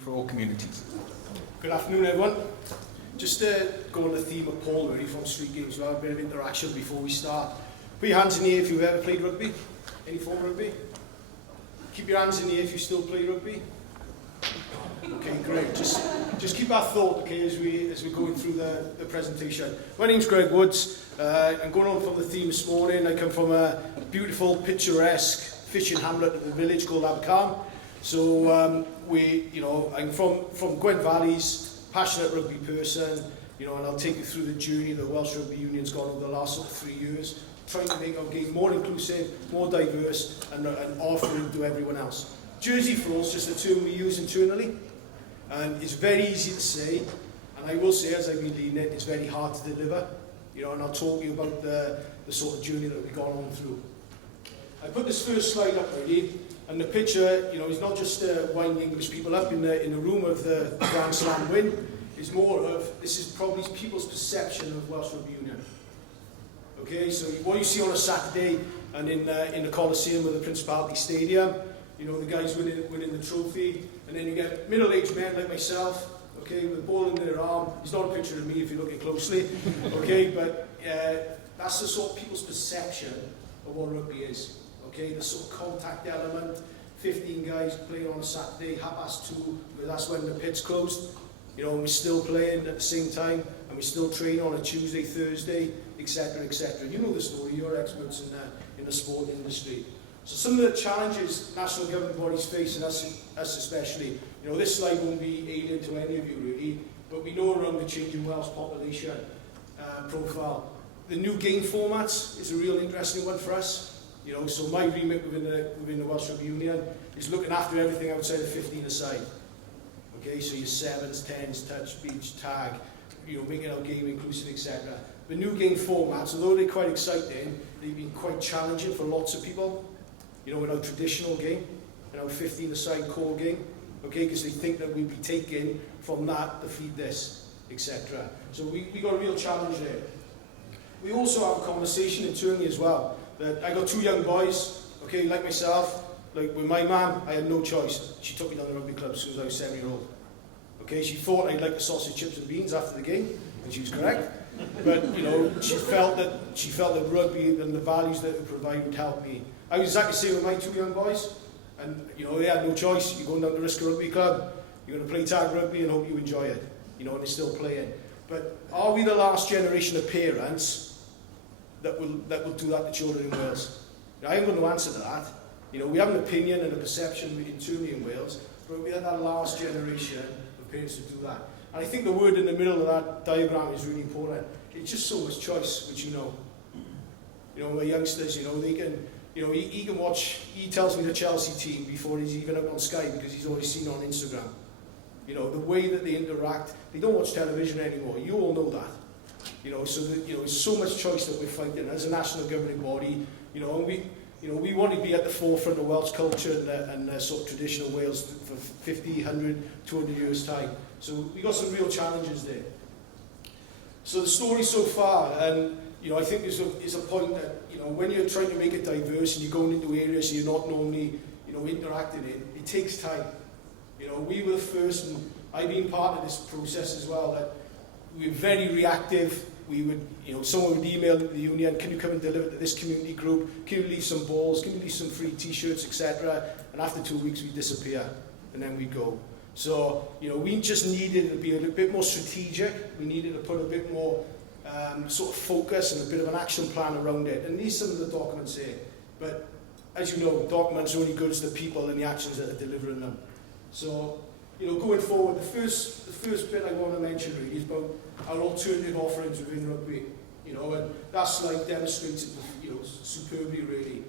for all communities. Good afternoon, everyone. Just to go on the theme of Paul really from Street Games, we'll have a bit of interaction before we start. Put your hands in the air if you've ever played rugby. Any form of rugby? Keep your hands in the air if you still play rugby. Okay, great. Just keep that thought, okay, as we're going through the presentation. My name's Gregg Woods. I'm going on from the theme this morning. I come from a beautiful, picturesque fishing hamlet of the village called Abercarn. So I'm from Gwent Valley's, passionate rugby person, and I'll take you through the journey that the Welsh Rugby Union's gone over the last 3 years, trying to make our game more inclusive, more diverse, and offering to everyone else. Jersey for us is just a term we use internally, and it's very easy to say, and I will say, as I've been leading it, it's very hard to deliver, and I'll talk to you about the sort of journey that we've gone on through. I put this first slide up really, and the picture, is not just winding English people up in the room of the Grand Slam win. It's more of, this is probably people's perception of Welsh Rugby Union. Okay, so what you see on a Saturday and in the Coliseum or the Principality Stadium, the guys winning the trophy, and then you get middle-aged men like myself, okay, with a ball in their arm. It's not a picture of me if you're looking closely, okay, but that's the sort of people's perception of what rugby is. Okay, the sort of contact element, 15 guys playing on a Saturday, 2:30, that's when the pit's closed, and we're still playing at the same time, and we still train on a Tuesday, Thursday, etc., etc. You know the story, you're experts in the sport industry. So some of the challenges national government bodies face, and us especially, this slide won't be alien to any of you really, but we know around the changing Welsh population profile. The new game formats is a real interesting one for us. So my remit within the Welsh Rugby Union is looking after everything outside of 15-a-side. Okay, so your 7s, 10s, touch, beach, tag, making our game inclusive, etc. The new game formats, although they're quite exciting, they've been quite challenging for lots of people. In our traditional game, in our 15-a-side core game, okay, because they think that we'll be taking from that to feed this, etc. So we got a real challenge there. We also have a conversation internally as well. That I got 2 young boys, okay, like myself, like with my mum, I had no choice. She took me down the rugby club as soon as I was 7-year-old. Okay, she thought I'd like the sausage, chips and beans after the game, and she was correct. But, she felt that rugby and the values that it provided would help me. I was exactly the same with my 2 young boys, and, they had no choice. You're going down to Radisson Rugby Club, you're going to play tag rugby and hope you enjoy it, and they're still playing. But are we the last generation of parents that will do that to children in Wales? I haven't got no answer to that. We have an opinion and a perception internally in Wales, but we are that last generation of parents to do that. And I think the word in the middle of that diagram is really important. It's just so much choice, which my youngsters, they can, he can watch, he tells me the Chelsea team before he's even up on Sky because he's already seen it on Instagram. The way that they interact, they don't watch television anymore. You all know that. So there's so much choice that we're fighting as a national governing body, and we want to be at the forefront of Welsh culture and sort of traditional Wales for 50, 100, 200 years time. So we got some real challenges there. So the story so far, and I think is a point that when you're trying to make it diverse and you're going into areas you're not normally interacting in, it takes time. We were the first, and I've been part of this process as well. That we were very reactive. We would, someone would email the union, can you come and deliver to this community group? Can you leave some balls? Can you leave some free t-shirts, etc.? And after 2 weeks, we'd disappear, and then we'd go. So, we just needed to be a little bit more strategic. We needed to put a bit more sort of focus and a bit of an action plan around it. And these are some of the documents here. But as you know, documents are only good as the people and the actions that are delivering them. So, going forward, the first bit I want to mention really is about our alternative offerings within rugby, and that slide demonstrates it, superbly really.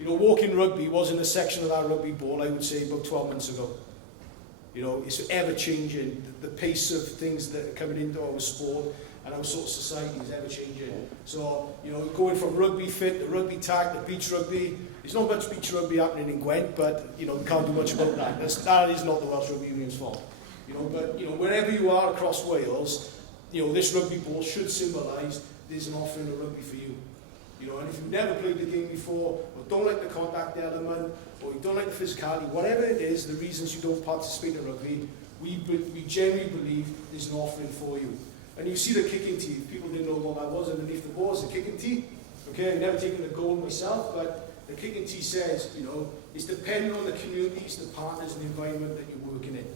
Walking rugby was in a section of that rugby ball, I would say, about 12 months ago. It's ever changing. The pace of things that are coming into our sport and our sort of society is ever changing. So, going from rugby fit to rugby tag to beach rugby, there's not much beach rugby happening in Gwent, but, we can't do much about that. That is not the Welsh Rugby Union's fault. But, wherever you are across Wales, this rugby ball should symbolise there's an offering of rugby for you. You know, and if you've never played the game before, or don't like the contact element, or you don't like the physicality, whatever it is, the reasons you don't participate in rugby, we genuinely believe there's an offering for you. And you see the kicking tee. People didn't know what that was underneath the ball. It's a kicking tee. Okay, I've never taken a goal myself, but the kicking tee says, you know, it's dependent on the communities, the partners, and the environment that you're working in.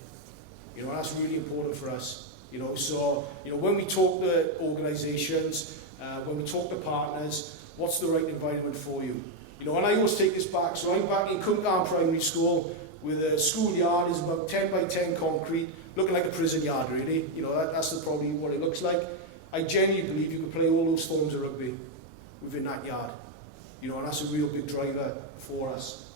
You know, that's really important for us. You know, so, you know, when we talk to organisations, when we talk to partners, what's the right environment for you? You know, and I always take this back. So I'm back in Cwmgarn Primary School with a schoolyard is about 10 by 10 concrete, looking like a prison yard, really. You know, that's probably what it looks like. I genuinely believe you can play all those forms of rugby within that yard. You know, and that's a real big driver for us.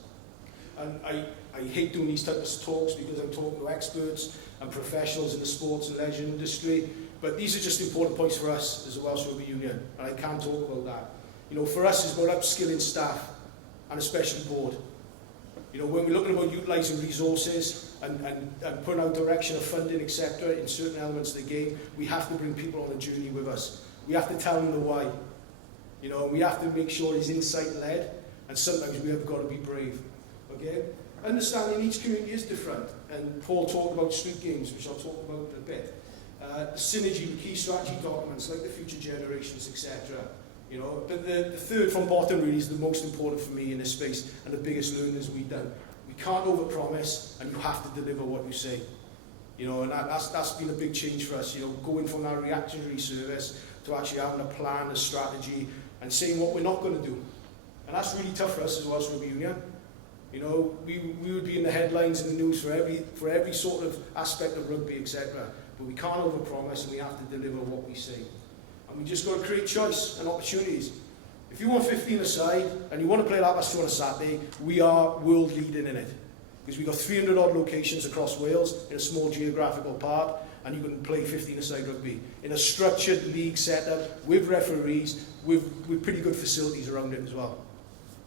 And I hate doing these types of talks because I'm talking to experts and professionals in the sports and leisure industry, but these are just important points for us as a Welsh Rugby Union, and I can't talk about that. You know, for us, it's about upskilling staff, and especially board. You know, when we're looking about utilising resources and putting out direction of funding, etc., in certain elements of the game, we have to bring people on a journey with us. We have to tell them the why. You know, we have to make sure it's insight-led, and sometimes we have got to be brave. Okay? Understanding each community is different, and Paul talked about street games, which I'll talk about in a bit. The synergy with key strategy documents like the future generations, etc. You know, but the third from bottom really is the most important for me in this space, and the biggest learnings we've done. We can't overpromise, and you have to deliver what you say. You know, and that's been a big change for us. You know, going from that reactionary service to actually having a plan, a strategy, and saying what we're not going to do. And that's really tough for us as Welsh Rugby Union. You know, we would be in the headlines and the news for every sort of aspect of rugby, etc. But we can't overpromise, and we have to deliver what we say. And we just got to create choice and opportunities. If you want 15-a-side and you want to play that last on a Saturday, we are world leading in it. Because we've got 300 odd locations across Wales in a small geographical part, and you can play 15-a-side rugby in a structured league setup with referees, with pretty good facilities around it as well.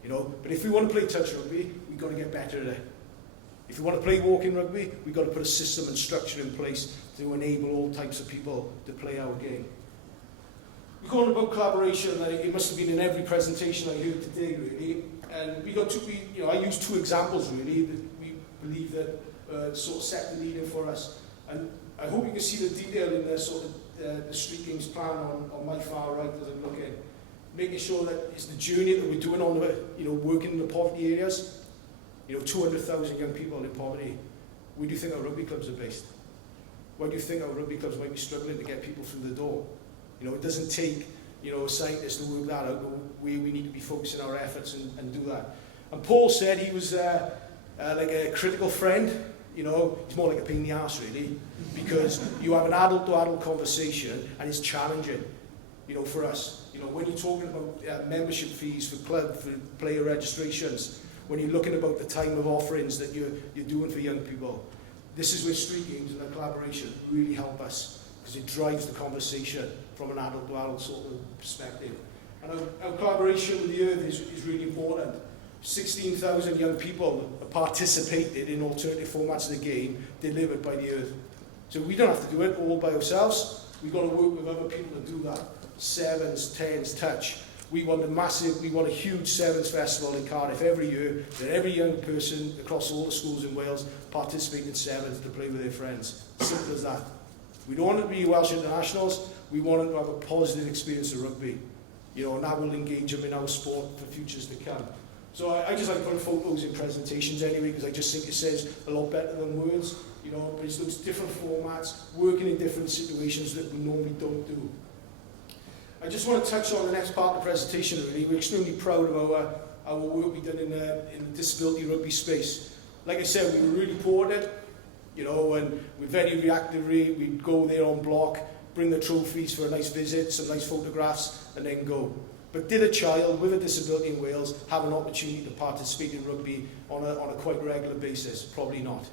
You know, but if we want to play touch rugby, we've got to get better at it. If we want to play walking rugby, we've got to put a system and structure in place to enable all types of people to play our game. We're going about collaboration. It must have been in every presentation I heard today, really. And I use two examples, really, that we believe that sort of set the lead in for us. And I hope you can see the detail in the sort of the street games plan on my far right as I'm looking. Making sure that it's the journey that we're doing on the, you know, working in the poverty areas. You know, 200,000 young people in poverty. Where do you think our rugby clubs are based? Why do you think our rugby clubs might be struggling to get people through the door? You know, it doesn't take, you know, a scientist to work that out, but we need to be focusing our efforts and do that. And Paul said he was like a critical friend. You know, it's more like a pain in the arse, really, because you have an adult-to-adult conversation and it's challenging, you know, for us. You know, when you're talking about membership fees for club, for player registrations, when you're looking about the time of offerings that you're doing for young people, this is where street games and the collaboration really help us, because it drives the conversation from an adult-to-adult sort of perspective. And our collaboration with the Earth is really important. 16,000 young people have participated in alternative formats of the game delivered by the Earth. So we don't have to do it all by ourselves. We've got to work with other people to do that. Sevens, tens, touch. We want a huge Sevens festival in Cardiff every year, that every young person across all the schools in Wales participate in Sevens to play with their friends. Simple as that. We don't want them to be Welsh internationals. We want them to have a positive experience of rugby. You know, and that will engage them in our sport for futures to come. So I just like putting photos in presentations anyway, because I just think it says a lot better than words. You know, but it's those different formats, working in different situations that we normally don't do. I just want to touch on the next part of the presentation, really. We're extremely proud of our work we've done in the disability rugby space. Like I said, we were really poor at it, you know, and we're very reactionary. We'd go there on block, bring the trophies for a nice visit, some nice photographs, and then go. But did a child with a disability in Wales have an opportunity to participate in rugby on a quite regular basis? Probably not.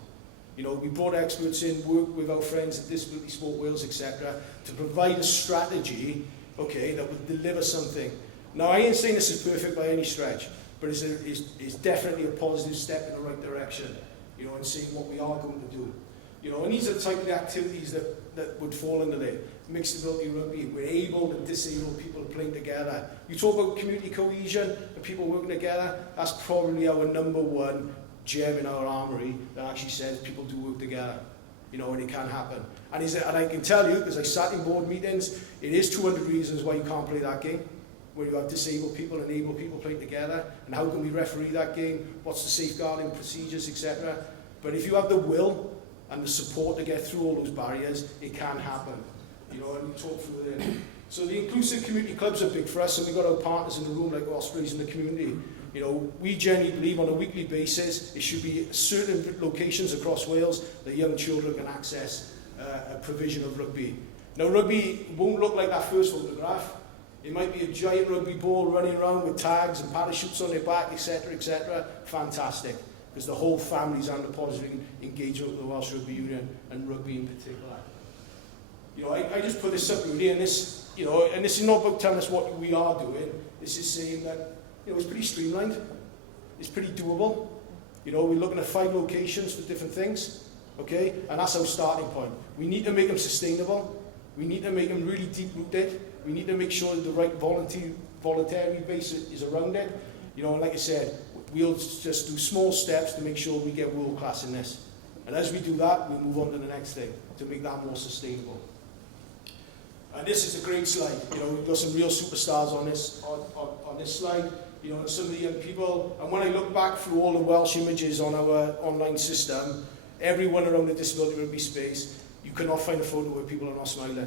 You know, we brought experts in, worked with our friends at Disability Sport Wales, etc., to provide a strategy, okay, that would deliver something. Now, I ain't saying this is perfect by any stretch, but it's definitely a positive step in the right direction, you know, and seeing what we are going to do. You know, and these are the type of activities that would fall under there. mixed ability rugby. We're able and disabled people playing together. You talk about community cohesion and people working together, that's probably our number one gem in our armoury that actually says people do work together, you know, and it can happen. And I can tell you, because I sat in board meetings, it is 200 reasons why you can't play that game, where you have disabled people and able people playing together, and how can we referee that game, what's the safeguarding procedures, etc. But if you have the will and the support to get through all those barriers, it can happen. You know, and we talk through it. So the inclusive community clubs are big for us, and we've got our partners in the room like Ospreys in the community. You know, we genuinely believe on a weekly basis, it should be certain locations across Wales that young children can access a provision of rugby. Now rugby won't look like that first photograph. It might be a giant rugby ball running around with tags and parachutes on their back, etc., etc. Fantastic, because the whole family's under positive engagement with the Welsh Rugby Union and rugby in particular. You know, I just put this up really, and this, you know, and this is not about telling us what we are doing. This is saying that, you know, it's pretty streamlined. It's pretty doable. You know, we're looking at 5 locations for different things, okay? And that's our starting point. We need to make them sustainable. We need to make them really deep-rooted. We need to make sure that the right voluntary base is around it. You know, and like I said, we'll just do small steps to make sure we get world-class in this. And as we do that, we'll move on to the next thing to make that more sustainable. And this is a great slide. You know, we've got some real superstars on this slide. You know, and some of the young people. And when I look back through all the Welsh images on our online system, everyone around the disability rugby space, you cannot find a photo where people are not smiling.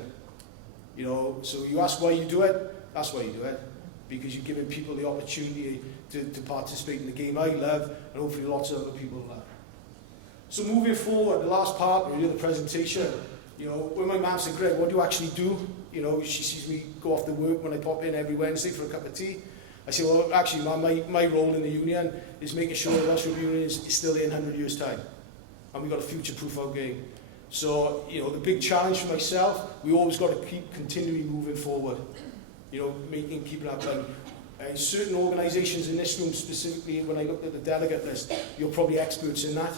You know, so you ask why you do it, that's why you do it. Because you're giving people the opportunity to participate in the game I love, and hopefully lots of other people love. So moving forward, the last part really of the presentation, you know, when my mum said, Gregg, what do you actually do? You know, she sees me go off to work when I pop in every Wednesday for a cup of tea. I say, well, actually, Mum, my role in the union is making sure the Welsh Rugby Union is still there in 100 years' time. And we've got to future-proof our game. So, you know, the big challenge for myself, we always got to keep continually moving forward. You know, keeping up. And certain organisations in this room specifically, when I looked at the delegate list, you're probably experts in that.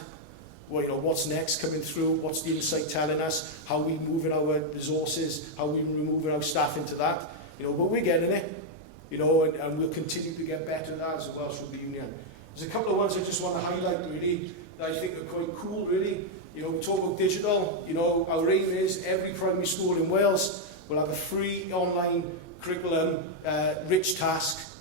Well, you know, what's next coming through, what's the insight telling us, how we moving our resources, how we moving our staff into that. You know, but we're getting it. You know, and we'll continue to get better at that as a Welsh Rugby Union. There's a couple of ones I just want to highlight really, that I think are quite cool really. You know, we talk about digital. You know, our aim is every primary school in Wales will have a free online curriculum, rich task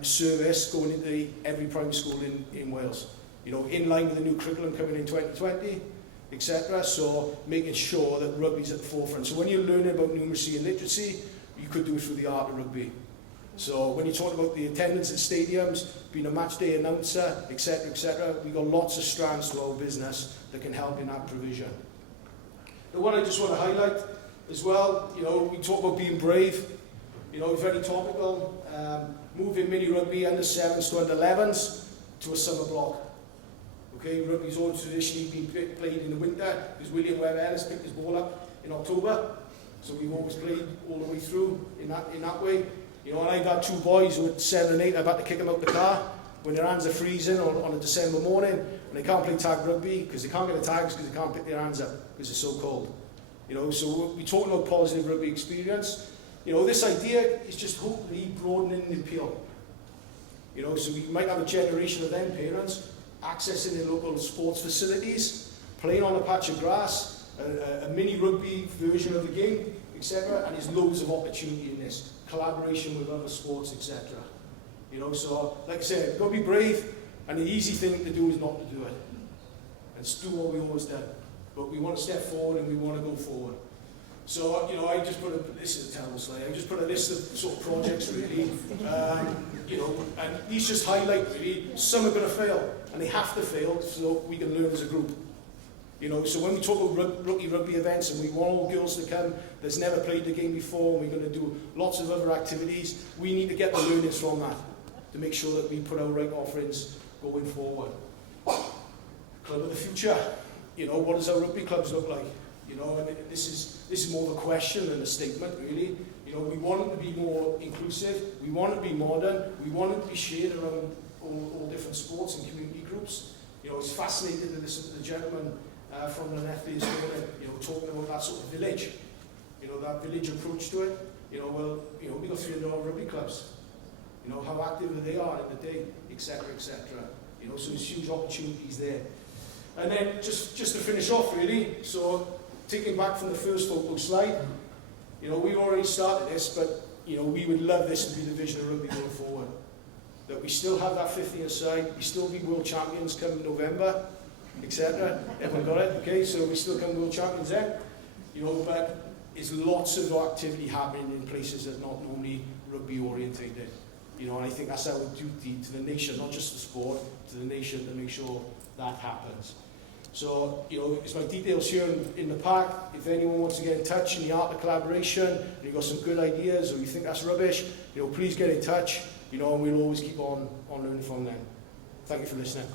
service going into every primary school in Wales. You know, in line with the new curriculum coming in 2020, etc. So making sure that rugby's at the forefront. So when you're learning about numeracy and literacy, you could do it through the art of rugby. So when you talk about the attendance at stadiums, being a match day announcer, etc., we've got lots of strands to our business that can help in that provision. The one I just want to highlight as well, you know, we talk about being brave, you know, very topical, moving mini rugby under 7s to under 11s to a summer block. Okay, rugby's always traditionally been played in the winter because William Webb Ellis picked his ball up in October, so we've always played all the way through in that way. You know, and I've got 2 boys who are 7 and 8, I've had to kick them out the car when their hands are freezing on a December morning, and they can't play tag rugby because they can't get the tags because they can't pick their hands up because it's so cold. You know, so we talk about positive rugby experience. You know, this idea is just hopefully broadening the appeal. You know, so we might have a generation of them parents accessing their local sports facilities, playing on a patch of grass, a mini rugby version of the game, etc. And there's loads of opportunity in this. Collaboration with other sports, etc. You know, so like I said, you've got to be brave, and the easy thing to do is not to do it. And do what we always do. But we want to step forward and we want to go forward. So, you know, I just put this is a terrible slide, I just put a list of sort of projects really, you know, and these just highlight really, some are going to fail, and they have to fail so we can learn as a group. You know, so when we talk about rugby events and we want all girls to come that's never played the game before, and we're going to do lots of other activities, we need to get the learnings from that to make sure that we put our right offerings going forward. Club of the future. You know, what does our rugby clubs look like? You know, and this is more of a question than a statement, really. You know, we want them to be more inclusive, we want it to be modern, we want it to be shared around all different sports and community groups. You know, it's fascinating to listen to the gentleman from the FBS, you know, talking about that sort of village. you know, that village approach to it. You know, well, you know, we've got 300 rugby clubs. You know, how active they are in the day, etc., etc. You know, so there's huge opportunities there. And then just to finish off, really, so taking back from the first football slide, you know, we've already started this, but, you know, we would love this to be the vision of rugby going forward. That we still have that 50th side, we still be world champions come November, etc. Everyone got it? Okay, so we still come world champions then. You know, but there's lots of activity happening in places that are not normally rugby orientated. You know, and I think that's our duty to the nation, not just the sport, to the nation, to make sure that happens. So, you know, it's my details here in the pack. If anyone wants to get in touch in the art of collaboration, and you've got some good ideas, or you think that's rubbish, you know, please get in touch. You know, and we'll always keep on learning from them. Thank you for listening.